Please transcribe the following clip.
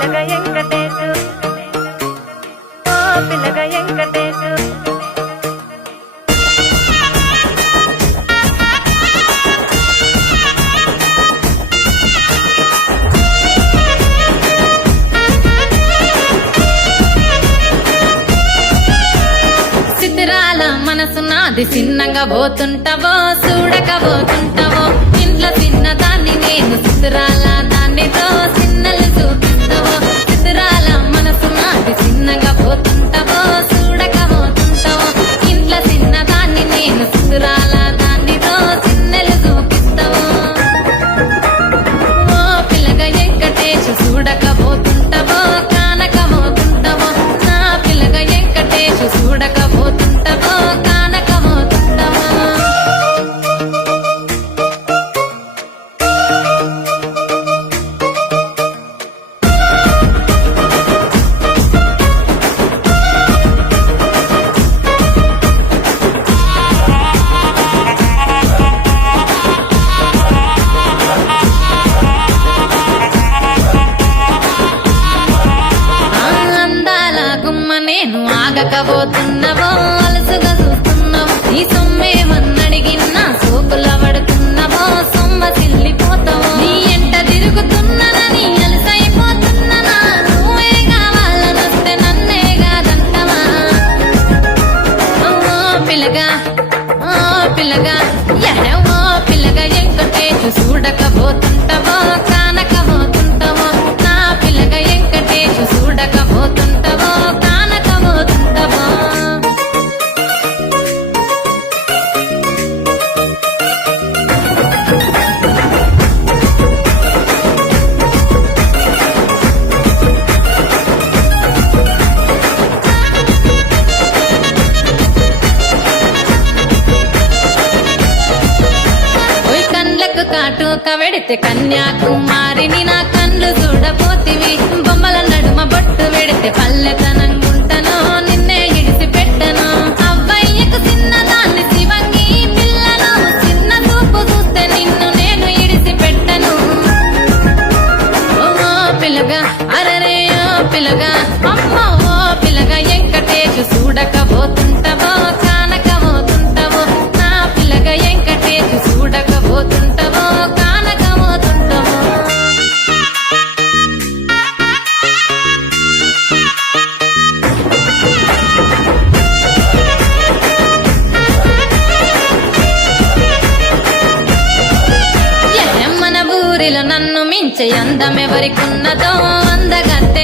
పిల్లగా వెంకటేశు ఓ పిల్లగా వెంకటేశు సిద్ధరాల మనసు నాది చిన్నగా పోతుంటావో చూడకపోతుంటావో ఇంట్లో చిన్న దాన్ని నేను సిద్ధరాల దాన్నితో చిన్నలు చూపిస్తావో సిద్ధరాల మనసు నాది చిన్నగా పోతుంటావో చూడకపోతుంటావో ఇంట్లో చిన్న దాన్ని నేను సిద్ధరాల దాన్నితో చిన్నలు చూపిస్తావో ఓ పిల్లగా వెంకటేశు చూడకపోతుంటావో కానకపోతుంటావో నా పిల్లగా వెంకటేశు చూడకపోతుంటావో కానకపోతుంటావో అందాల గుమ్మ నేను ఆగకపోతున్నావో అలసుగా చూస్తున్నావు నీ సొమ్మేమన్నడిగిన్నా సోకుల పడుతున్నావో సొమ్మ సిల్లిపోతావు నీ ఎంట తిరుగుతున్నానని అలసైపోతున్నానా నువ్వే కావాలనొస్తే నన్నే కాదంటవా ఓ పిల్లగా ఓ పిల్లగా ఓ పిల్లగా వెంకటేశు చూడకపోతుంటావో కానకపోతుంటావో నా పిల్లగా వెంకటేశు చూడకపోతుంటావో కానకపోతుంటావో ఓయ్ కండ్లకు కాటుక వెడితే కన్యాకుమారిని నా కండ్లు చూడపోతివి బొమ్మల నడుమ బొట్టు వెడితే పల్లెతనంగుంటను నిన్నే ఇడిసి పెట్టను అవ్వయ్యకు చిన్నదాన్ని శివంగి పిల్లను చిన్న చూపు చూస్తే నిన్ను నేను ఇడిసి పెట్టను ఓ పిల్లగా అరరే ఓ పిల్లగా అమ్మో ఓ పిల్లగా వెంకటేశు చూడకపోతుంటావో కానకపోతుంటావో నా పిల్లగా వెంకటేశు చూడకపోతుంటావో కానకపోతుంటావో మన ఊరిలో నన్ను మించే అందమెవరికున్నదో అందగత్తె